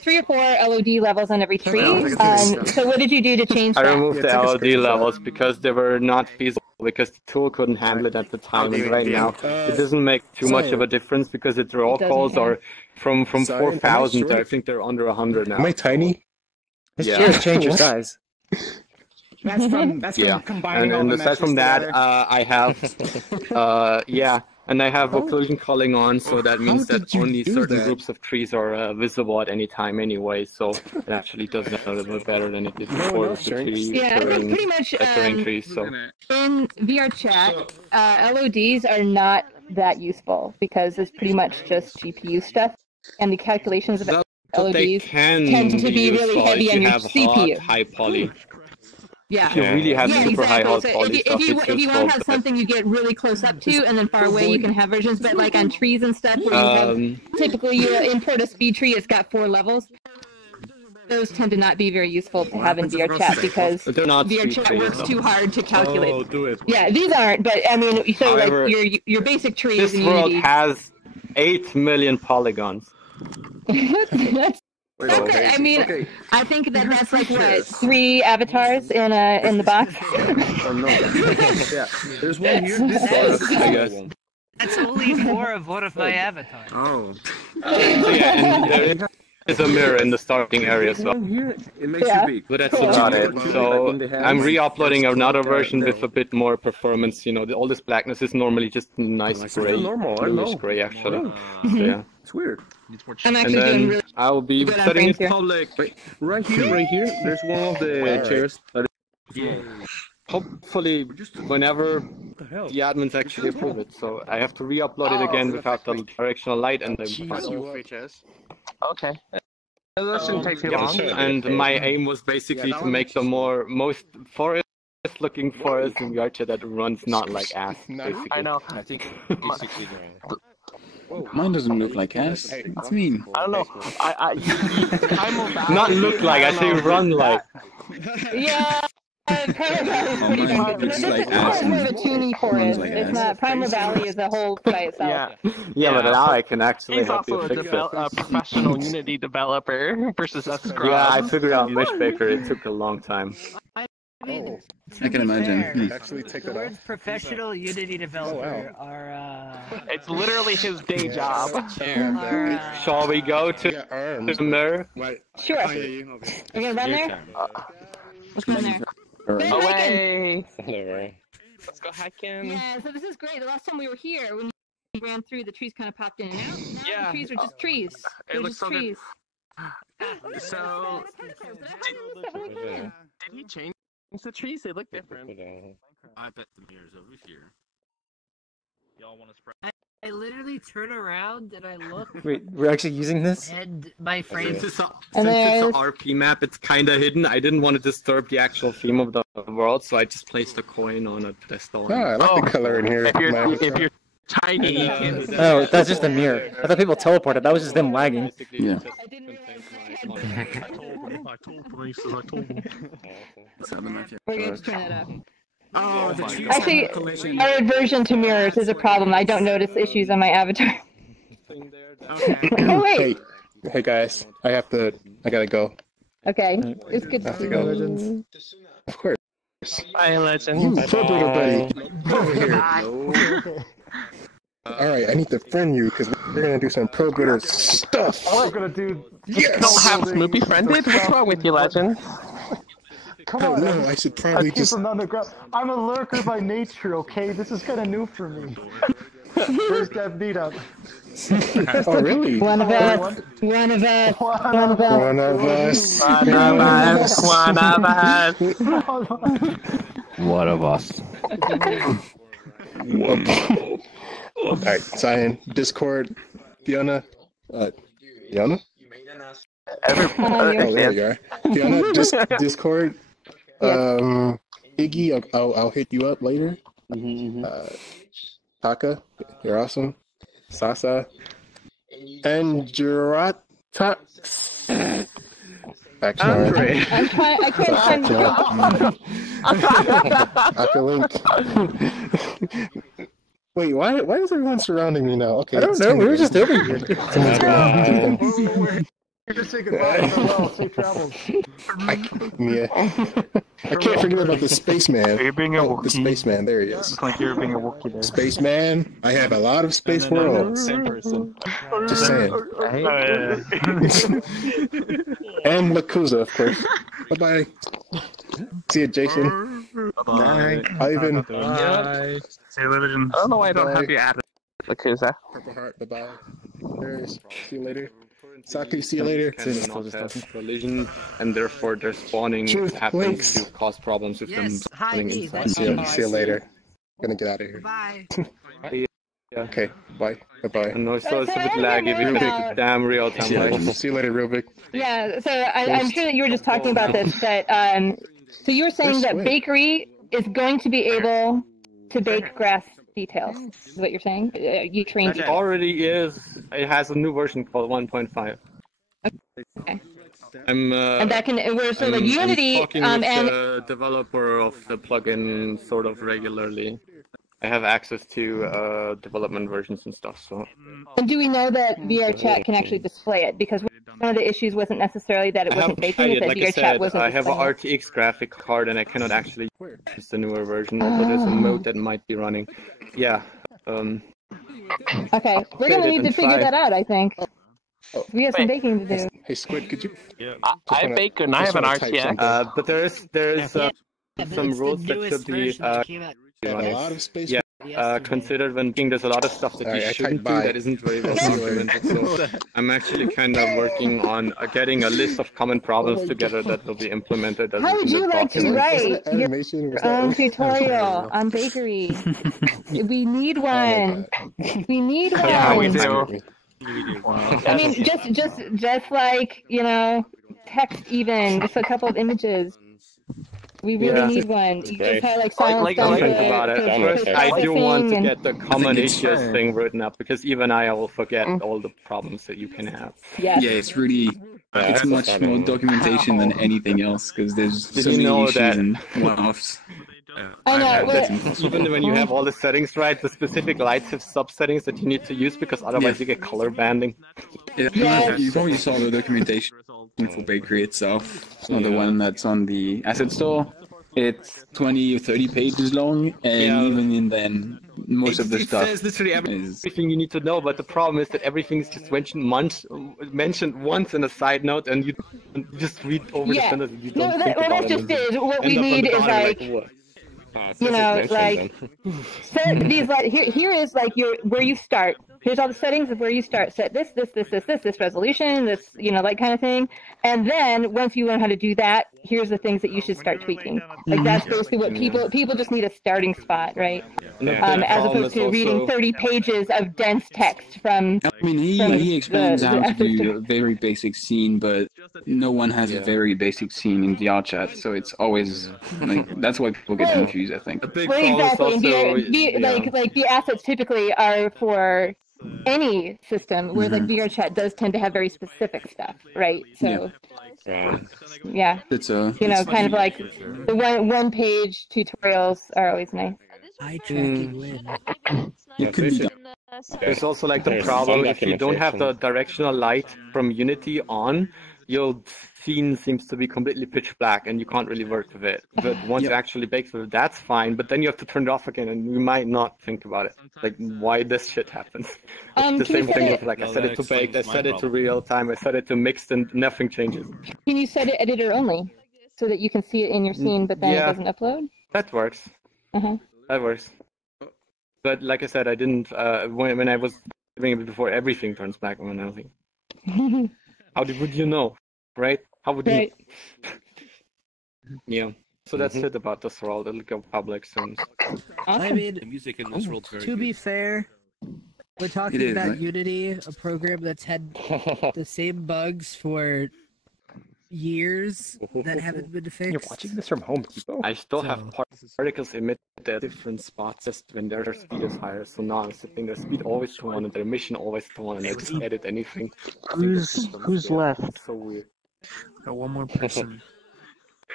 three or four LOD levels on every tree. So what did you do to change that? I removed the LOD levels because they were not feasible, because the tool couldn't handle it at the time, and right now it doesn't make too much of a difference because its raw calls are from 4,000 I think they're under 100 now. Am I tiny? Just change your size. That's from combining all and the aside from that, together. I have and I have occlusion culling on, so that means that only certain groups of trees are visible at any time anyway, so it actually does a little bit better than it did before with the trees. Yeah, I think pretty much terrain trees, so. In VRChat, LODs are not that useful because it's pretty much just GPU stuff, and the calculations of LODs tend to be really heavy on your CPU. High poly. Yeah. You really have super high high poly stuff. If you want to have something you get really close up to, and then far away you can have versions, but like on trees and stuff, where you have, typically you import a speed tree, it's got 4 levels. Those tend to not be very useful to have in VRChat because VRChat works too hard to calculate. Oh, do it. Yeah, these aren't, but I mean, so However, like your basic trees this in world Unity. has 8 million polygons. Okay, I mean, I think that's like what 3 avatars in the box. Oh no! Yeah, there's one here. I guess. That's only 4 of one of my avatars. Oh. And there is a mirror in the starting area, so. It makes you big. But that's about it. So I'm re-uploading another version with a bit more performance. You know, all this blackness is normally just nice gray, bluish gray actually. So, yeah. It's weird. I'm actually doing really. I will be setting it here. Public. Right here. There's one of the chairs. Hopefully, whenever the admins actually approve it. So I have to re-upload it again without the directional light and the. Okay. That shouldn't take too long. And my aim was basically to make the most for it just looking for a VRChat that runs not like ass. Basically. I know. I think Mine doesn't look like ass. It's mean. I don't know. Not look like, I say run like. Yeah. Mine looks like ass. It's more of a toony forest. It's not. Primal Valley is a whole by itself. Yeah, but now I can actually He's help also you fix it. a professional Unity developer versus us scrubs. Yeah, I figured out Mesh Baker. It took a long time. I can imagine. Actually, take The that words off. professional Unity developer are. It's literally his day job. Shall we go to the mirror? Sure. You're gonna run there? Let's go in there. Away! Let's go hacking. Yeah, so this is great. The last time we were here, when we ran through, the trees kind of popped in and out. Now Yeah. the trees are just trees. They're looks just so good. trees. So, did he change the trees? They look different. I bet the mirror's over here. Y'all want to spread? I literally turn around and I look. Wait, we're actually using this? And my frame. Since it's an RP map, it's kind of hidden. I didn't want to disturb the actual theme of the world, so I just placed a coin on a pedestal. Ah, I like the color in here. If you're tiny, Oh, that's just a mirror. I thought people teleported. That was just them lagging. Yeah. I told places, I told them. We're gonna just turn that off. Oh, the trees Actually, collision. our aversion to mirrors is a problem. I don't notice issues on my avatar. Oh wait. Hey guys, I gotta go. Okay, it's good to see go. you. Of course. Hi, Legend. You pro-builder buddy, over here. Alright, I need to friend you because we're gonna do some pro-builder stuff. We're gonna do. You don't have Smoopy friended? What's wrong with you, Legend? Come Oh on. no, I should probably I came just. from the underground. I'm a lurker by nature, okay? This is kind of new for me. Where's that meetup? Oh really? One of us. One of us. One of us. One of us. One of us. One of us. One of us. Alright, Cyan, Discord, Fiona, Fiona? Oh, there you are. Fiona, Discord, Iggy, I'll hit you up later. Taka, you're awesome. Sasa, and Geratax. I can't find Link. Wait, why is everyone surrounding me now? Okay, I don't know, we were just over here. You're just saying goodbye. Farewell. Safe travels. Yeah. I can't forget about the spaceman. You're being a Wookiee. The spaceman, there he is. It's like you're being a Wookiee there. Spaceman, I have a lot of space worlds. Same person. Just saying. And Lakuza, of course. Bye-bye. See you, Jason. Bye. Ivan. Bye. See you later. I don't know why I don't have you added, Lakuza. Purple Heart, bye-bye. There's. See you later. Saki, see you later. Cannot have collision, and therefore their spawning happens to cause problems with them spawning inside. See you later. Gonna get out of here. Bye. Okay, bye. Bye-bye. I know, so it's a bit laggy because it's damn real time. See you later, Rubik. Yeah, so I'm sure that you were just talking about this, but so you were saying that Bakery is going to be able to bake grass details, is what you're saying? You trained It already is. It has a new version called 1.5. Okay. And that can, so the Unity, I'm talking with the developer of the plugin sort of regularly. I have access to development versions and stuff, so. And do we know that VRChat can actually display it? Because one of the issues wasn't necessarily that it wasn't baking, it's that like VRChat wasn't I have an displaying RTX graphic card and I cannot actually use the newer version, although there's a mode that might be running. Yeah. Okay, we're gonna need to figure that out, I think. We have some baking to do. Hey, Squid, could you? I bake and I have an RTX. But there is some rules that should be running. Yeah, considered when baking, there's a lot of stuff that you shouldn't do that isn't very well documented. So I'm actually kind of working on getting a list of common problems together that will be implemented. How would you like to write your own tutorial on bakery? We need one. We need one. Yeah, we do. I mean, just like, you know, text even, just a couple of images. We really need one. You can kind of like silence down Think about it. First, I do want to and- get the common issues thing written up because even I will forget all the problems that you can have. Yes. Yeah, it's really it's much more documentation than anything else because there's so you many know issues that- and one-offs. I know. That's even when you have all the settings right, the specific lights have sub-settings that you need to use because otherwise you get color banding. Yeah, you probably saw the documentation for Bakery itself, so the one that's on the asset store. It's 20 or 30 pages long, and even in then, most of the stuff says literally is... everything you need to know, but the problem is that everything is just mentioned once in a side note, and you just read over the sentence and you don't think about that's it. just it. What End we up on need the is bottom, like, what? you know, like, set these like here is like where you start. Here's all the settings of where you start. Set this resolution, this, you know, like kind of thing. And then once you learn how to do that, here's the things that you should start tweaking. Like that's basically what people just need a starting spot, right? As opposed to reading 30 pages of dense text from. I mean, he explains how to do a very basic scene, but no one has a very basic scene in VRChat, so it's always like that's why people get confused, I think. Well, exactly. Like the assets typically are for any system, whereas like VRChat does tend to have very specific stuff, right? So yeah, it's you know, kind of like the one page tutorials are always nice. Eye tracking win. It could be done. There's also like the problem if you don't have the directional light from Unity on, your scene seems to be completely pitch black and you can't really work with it. But once you actually bake with it, that's fine. But then you have to turn it off again, and you might not think about it, like why this shit happens. The same thing with like I set it to baked, I set it to real time, I set it to mixed, and nothing changes. Can you set it editor only so that you can see it in your scene, but then it doesn't upload? That works. That works. But like I said, I didn't when I was doing it before, everything turns black when I was like, how would you know, right? How would you? Yeah. So that's it about this world. It'll go public soon. I mean, the music in this world's very to be good. fair, we're talking is, about right? Unity, a program that's had the same bugs for years that haven't been fixed. You're watching this from Home Depot? I still have particles emitted at different spots just when their speed is higher. So now I'm setting their speed always to 1 and their emission always to 1, and I just edit anything. Who's left? It's so weird. Got one more person.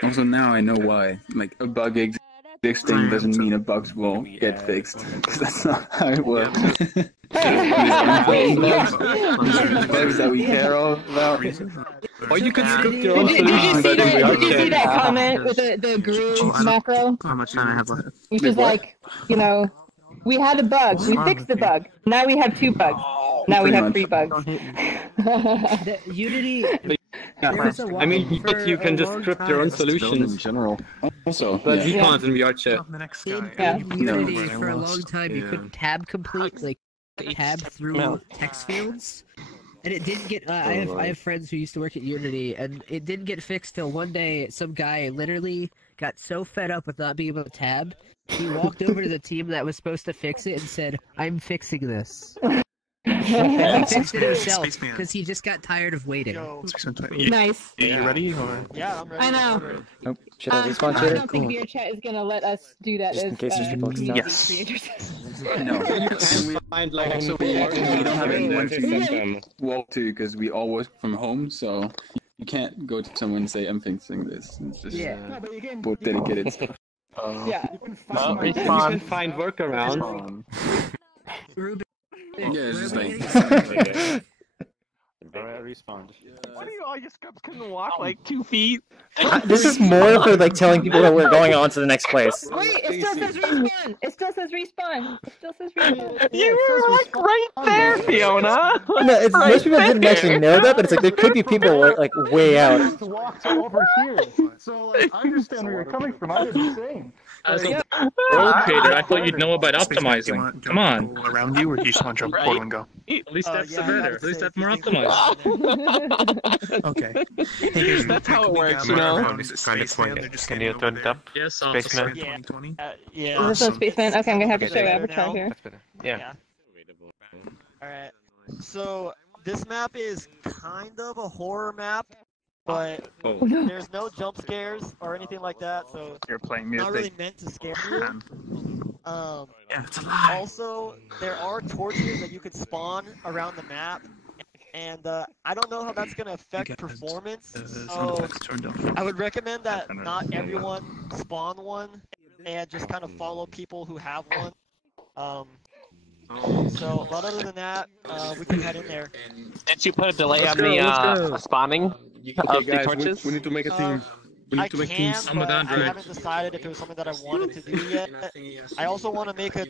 Also, now I know why. Like, a bug existing doesn't mean a bug will get fixed. Because that's not how it works. Bugs that we care about. Or you could script your own Did you solution, but did you see that comment with the grew macro? How much time I have left? Which is like, you know, we had a bug, we fixed the bug, now we have 2 bugs. Now we have 3 bugs. The Unity. I mean, you can just script your own solutions in general. Also, but you can't in VRChat. In Unity, for a long time, you couldn't tab complete, like tab through text fields, and it didn't get. I have friends who used to work at Unity, and it didn't get fixed till one day. Some guy literally got so fed up with not being able to tab, he walked over to the team that was supposed to fix it and said, "I'm fixing this." And he fixed it himself because he just got tired of waiting. Nice. Are you ready? Or? Yeah, I'm ready. I know. Oh, should I respawn I Shader? don't think VRChat is going to let us do that Just in case there's people community yes. creators. No. We find like also we don't have anyone to walk to because we all work from home, so you can't go to someone and say, I'm fixing this. It's just both dedicated stuff. Yeah. You can find workarounds. Yeah, it's just like... Alright, I respawned. Why do you all your scrubs couldn't walk like 2 feet? This is more for like telling people that we're going on to the next place. Wait, it still says respawn. It still says respawn. It still says respawn. You were like right there, Fiona. No, it's, most people didn't actually know that, but it's like there could be people like way out. Just walked over here. So like, I understand where you're coming from. I did the same. Rotator, I thought you'd know about optimizing. Come on. Around you, or do you just want to jump portal and go? At least that's better. At least that's more optimized. Okay. That's how it works, you know. Can you turn it up? Yes, Spaceman. Yeah. Is this on Spaceman? Okay, I'm going to have to show Avatar here. Yeah. Alright. So, this map is kind of a horror map, but there's no jump scares or anything like that, so you're playing music. Not really meant to scare you. Yeah, it's a lie. Also, there are torches that you could spawn around the map, and I don't know how that's going to affect performance, so I would recommend that not everyone spawn one, and just kind of follow people who have one. So, but other than that, we can head in there. Did you put a delay on the spawning of the guys, torches? we need to make a team. We need to make teams. But I haven't decided if it was something that I wanted to do yet. I also want to make a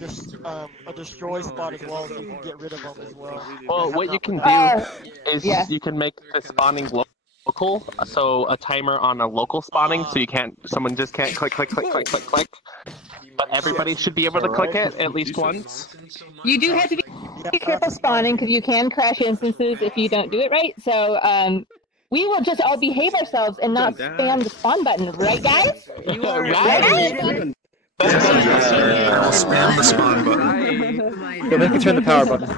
destroy spot as well, so you can get rid of them as well. Well, what you can do is you can make the spawning local, so a timer on a local spawning, so you can't, someone just can't click. But everybody should be able to click it at least once. You do have to be careful spawning, because you can crash instances if you don't do it right. So, we will just all behave ourselves and not spam the spawn button, right, guys? You are right. I'll spam the spawn button. You'll make me turn the power button.